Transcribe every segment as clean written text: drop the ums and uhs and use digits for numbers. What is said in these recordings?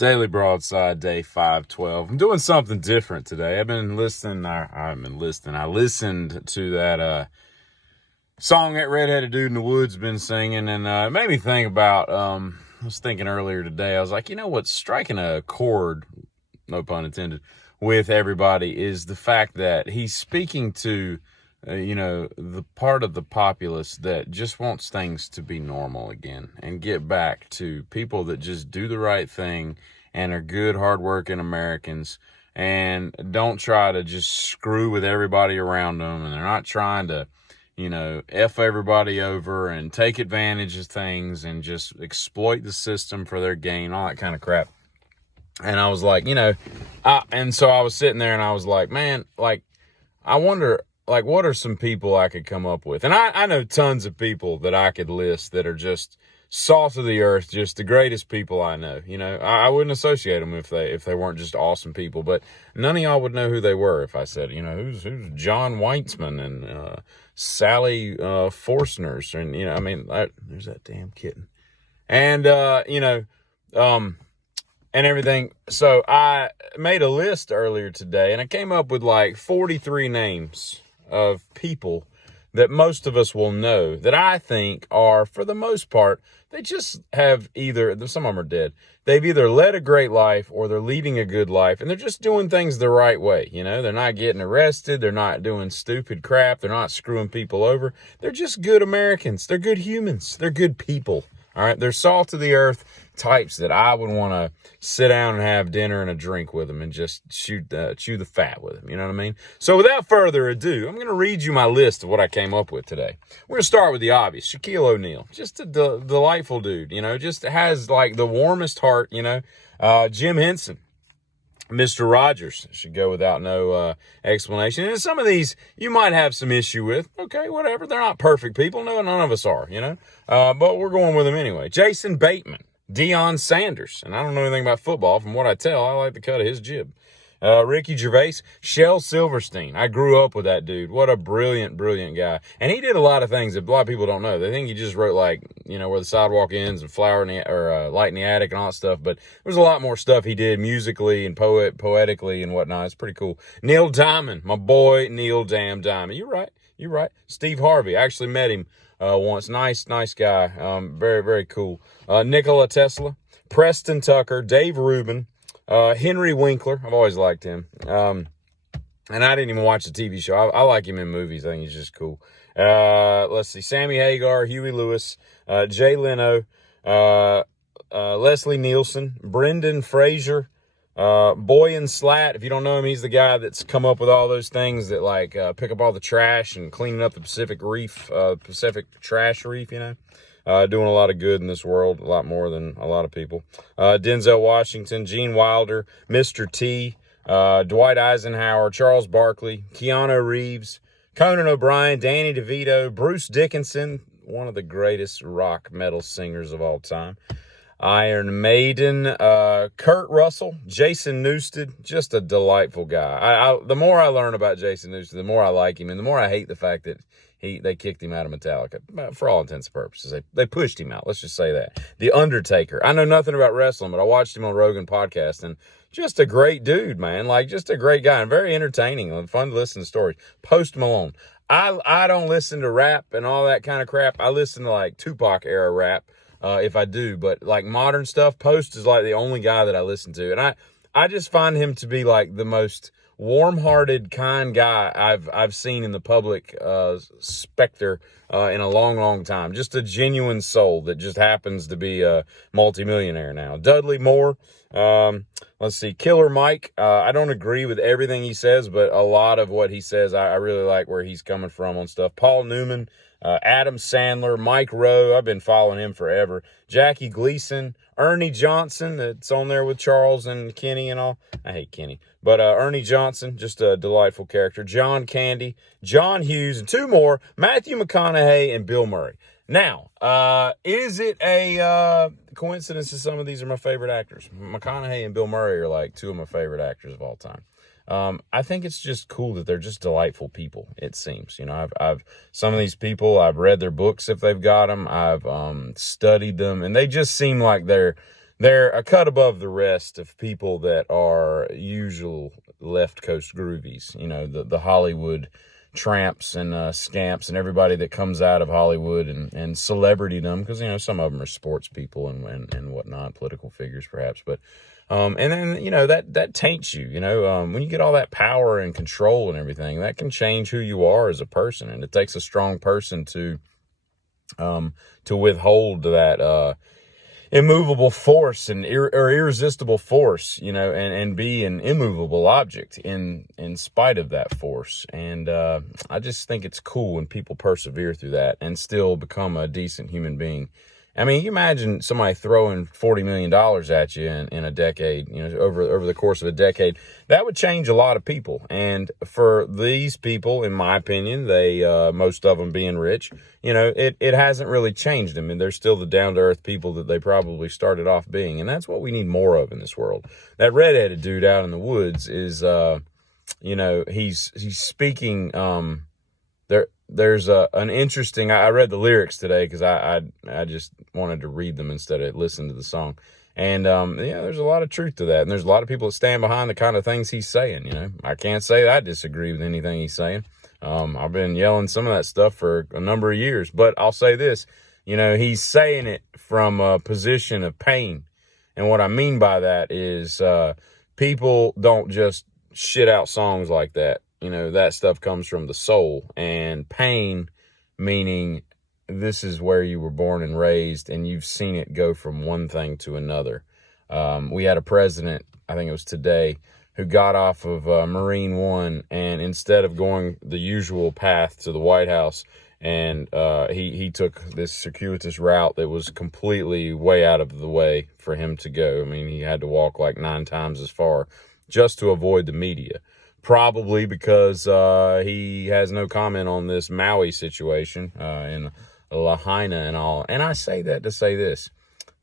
Daily Broadside, day 512. I'm doing something different today. I listened to that song that redheaded dude in the woods been singing, and it made me think about, I was thinking earlier today, I was like, you know what's striking a chord, no pun intended, with everybody is the fact that he's speaking to the part of the populace that just wants things to be normal again and get back to people that just do the right thing and are good, hardworking Americans and don't try to just screw with everybody around them. And they're not trying to, F everybody over and take advantage of things and just exploit the system for their gain, all that kind of crap. And I was like, and so I was sitting there and I was like, man, I wonder, what are some people I could come up with? And I know tons of people that I could list that are just salt of the earth, just the greatest people I know. I wouldn't associate them if they weren't just awesome people, but none of y'all would know who they were if I said, who's John Weitzman and Sally Forstners, and there's that damn kitten, and and everything. So I made a list earlier today, and I came up with 43 names of people that most of us will know that I think are, for the most part, they just have some of them are dead. They've either led a great life or they're leading a good life, and they're just doing things the right way. They're not getting arrested. They're not doing stupid crap. They're not screwing people over. They're just good Americans. They're good humans. They're good people. All right. They're salt of the earth types that I would want to sit down and have dinner and a drink with them and just chew the fat with them. You know what I mean? So without further ado, I'm going to read you my list of what I came up with today. We're going to start with the obvious. Shaquille O'Neal, just a delightful dude, just has the warmest heart, Jim Henson. Mr. Rogers should go without no explanation. And some of these you might have some issue with. Okay, whatever. They're not perfect people. No, none of us are, but we're going with them anyway. Jason Bateman, Deion Sanders. And I don't know anything about football. From what I tell, I like the cut of his jib. Ricky Gervais, Shel Silverstein. I grew up with that dude. What a brilliant, brilliant guy. And he did a lot of things that a lot of people don't know. They think he just wrote where the sidewalk ends and flower in the, light in the attic and all that stuff. But there's a lot more stuff he did musically and poetically and whatnot. It's pretty cool. Neil Diamond, my boy Neil Damn Diamond. You're right. Steve Harvey. I actually met him once. Nice guy. Very, very cool. Nikola Tesla, Preston Tucker, Dave Rubin, Henry Winkler. I've always liked him. And I didn't even watch the TV show. I like him in movies. I think he's just cool. Let's see. Sammy Hagar, Huey Lewis, Jay Leno, Leslie Nielsen, Brendan Fraser, Boyan Slat. If you don't know him, he's the guy that's come up with all those things that pick up all the trash and cleaning up the Pacific trash reef, doing a lot of good in this world, a lot more than a lot of people. Denzel Washington, Gene Wilder, Mr. T, Dwight Eisenhower, Charles Barkley, Keanu Reeves, Conan O'Brien, Danny DeVito, Bruce Dickinson, one of the greatest rock metal singers of all time, Iron Maiden, Kurt Russell, Jason Newsted, just a delightful guy. The more I learn about Jason Newsted, the more I like him, and the more I hate the fact that they kicked him out of Metallica. For all intents and purposes, they pushed him out. Let's just say that. The Undertaker. I know nothing about wrestling, but I watched him on Rogan podcast, and just a great dude, man. Just a great guy and very entertaining and fun to listen to stories. Post Malone. I don't listen to rap and all that kind of crap. I listen to Tupac era rap. If I do, but modern stuff, Post is the only guy that I listen to. And I just find him to be the most warm-hearted, kind guy I've seen in the public specter in a long, long time. Just a genuine soul that just happens to be a multimillionaire now. Dudley Moore, let's see, Killer Mike. I don't agree with everything he says, but a lot of what he says, I really like where he's coming from on stuff. Paul Newman, Adam Sandler, Mike Rowe. I've been following him forever. Jackie Gleason, Ernie Johnson, that's on there with Charles and Kenny and all. I hate Kenny. But Ernie Johnson, just a delightful character. John Candy, John Hughes, and two more, Matthew McConaughey and Bill Murray. Now, is it a coincidence that some of these are my favorite actors? McConaughey and Bill Murray are two of my favorite actors of all time. I think it's just cool that they're just delightful people, it seems. I've some of these people, I've read their books if they've got them. I've studied them, and they just seem like they're they're a cut above the rest of people that are usual left coast groovies. You know, the Hollywood tramps and scamps and everybody that comes out of Hollywood and celebritydom, because, you know, some of them are sports people and whatnot, political figures perhaps. But and then, you know, that taints you. You know, when you get all that power and control and everything, that can change who you are as a person. And it takes a strong person to withhold that immovable force and or irresistible force, you know, and be an immovable object in spite of that force. And I just think it's cool when people persevere through that and still become a decent human being. I mean, you imagine somebody throwing $40 million at you in a decade, you know, over the course of a decade. That would change a lot of people. And for these people, in my opinion, they most of them being rich, you know, it hasn't really changed them. And they're still the down-to-earth people that they probably started off being. And that's what we need more of in this world. That redheaded dude out in the woods is, you know, he's speaking. There's an interesting, I read the lyrics today because I just wanted to read them instead of listen to the song. And, yeah, there's a lot of truth to that. And there's a lot of people that stand behind the kind of things he's saying, you know. I can't say that I disagree with anything he's saying. I've been yelling some of that stuff for a number of years. But I'll say this, you know, he's saying it from a position of pain. And what I mean by that is people don't just shit out songs like that. You know, that stuff comes from the soul. And pain, meaning this is where you were born and raised, and you've seen it go from one thing to another. We had a president, I think it was today, who got off of Marine One, and instead of going the usual path to the White House, and he took this circuitous route that was completely way out of the way for him to go. I mean, he had to walk like 9 times as far just to avoid the media. Probably because he has no comment on this Maui situation in Lahaina and all. And I say that to say this,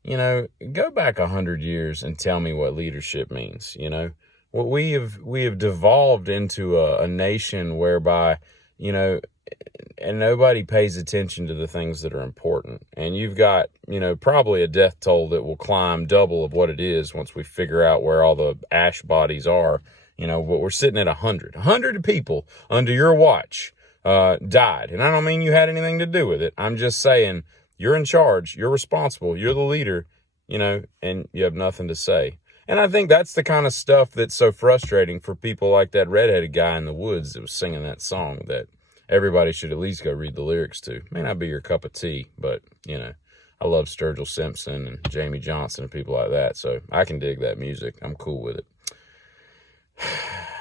you know, go back 100 years and tell me what leadership means. You know, what we have devolved into a nation whereby, you know, and nobody pays attention to the things that are important. And you've got, you know, probably a death toll that will climb double of what it is once we figure out where all the ash bodies are. You know, but we're sitting at 100. 100 people under your watch died. And I don't mean you had anything to do with it. I'm just saying you're in charge. You're responsible. You're the leader, you know, and you have nothing to say. And I think that's the kind of stuff that's so frustrating for people like that redheaded guy in the woods that was singing that song that everybody should at least go read the lyrics to. May not be your cup of tea, but, you know, I love Sturgill Simpson and Jamie Johnson and people like that. So I can dig that music. I'm cool with it.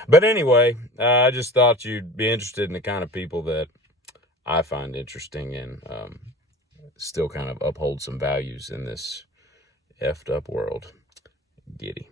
But anyway, I just thought you'd be interested in the kind of people that I find interesting and still kind of uphold some values in this effed up world. Giddy.